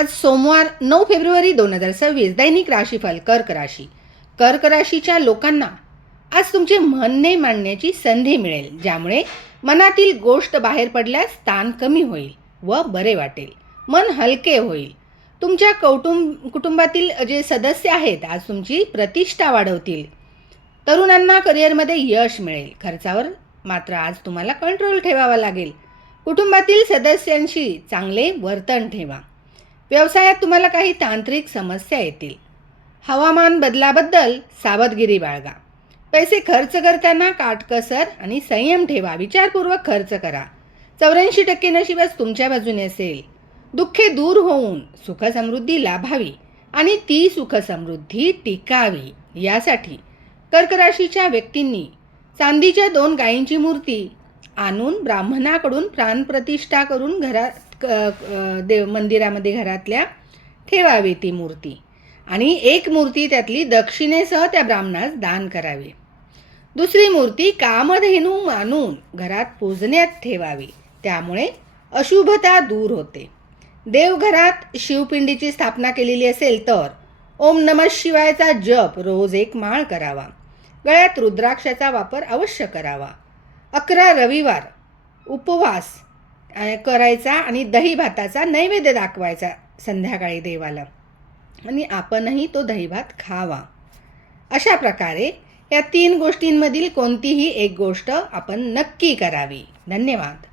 आज सोमवार 9 फेब्रुवारी 2026 दैनिक राशीफल कर्क राशी. कर्क राशीच्या लोकांना आज तुमचे म्हणणे मांडण्याची संधी मिळेल, ज्यामुळे मनातील गोष्ट बाहेर पडल्यास ताण कमी होईल व बरे वाटेल. मन हलके होईल. तुमच्या कुटुंबातील जे सदस्य आहेत आज तुमची प्रतिष्ठा वाढवतील. तरुणांना करिअरमध्ये यश मिळेल. खर्चावर मात्र आज तुम्हाला कंट्रोल ठेवावा लागेल. कुटुंबातील सदस्यांशी चांगले वर्तन ठेवा. व्यवसायात तुम्हाला काही तांत्रिक समस्या येतील. हवामान बदलाबद्दल सावधगिरी बाळगा. पैसे खर्च करताना काटकसर आणि संयम ठेवा. विचारपूर्वक खर्च करा. 84% नशीबच तुमच्या बाजूने असेल. दुःखे दूर होऊन सुखसमृद्धी लाभावी आणि ती सुखसमृद्धी टिकावी यासाठी कर्क राशीच्या व्यक्तींनी चांदीच्या 2 गायींची मूर्ती आणून ब्राह्मणाकडून प्राणप्रतिष्ठा करून देव मंदिरामध्ये घरातल्या ठेवावी ती मूर्ती, आणि एक मूर्ती त्यातली दक्षिणेसह त्या ब्राह्मणास दान करावी. दुसरी मूर्ती कामधेनू मानून घरात पूजण्यात ठेवावी. त्यामुळे अशुभता दूर होते. देवघरात शिवपिंडीची स्थापना केलेली असेल तर ओम नमः शिवायचा जप रोज 1 माळ करावा. गळ्यात रुद्राक्षाचा वापर अवश्य करावा. 11 रविवार उपवास करायचा आणि दही भाताचा नैवेद्य दाखवायचा संध्याकाळी देवाला, आणि आपणही तो दही भात खावा. अशा प्रकारे या 3 गोष्टींमधील कोणतीही एक गोष्ट आपण नक्की करावी. धन्यवाद.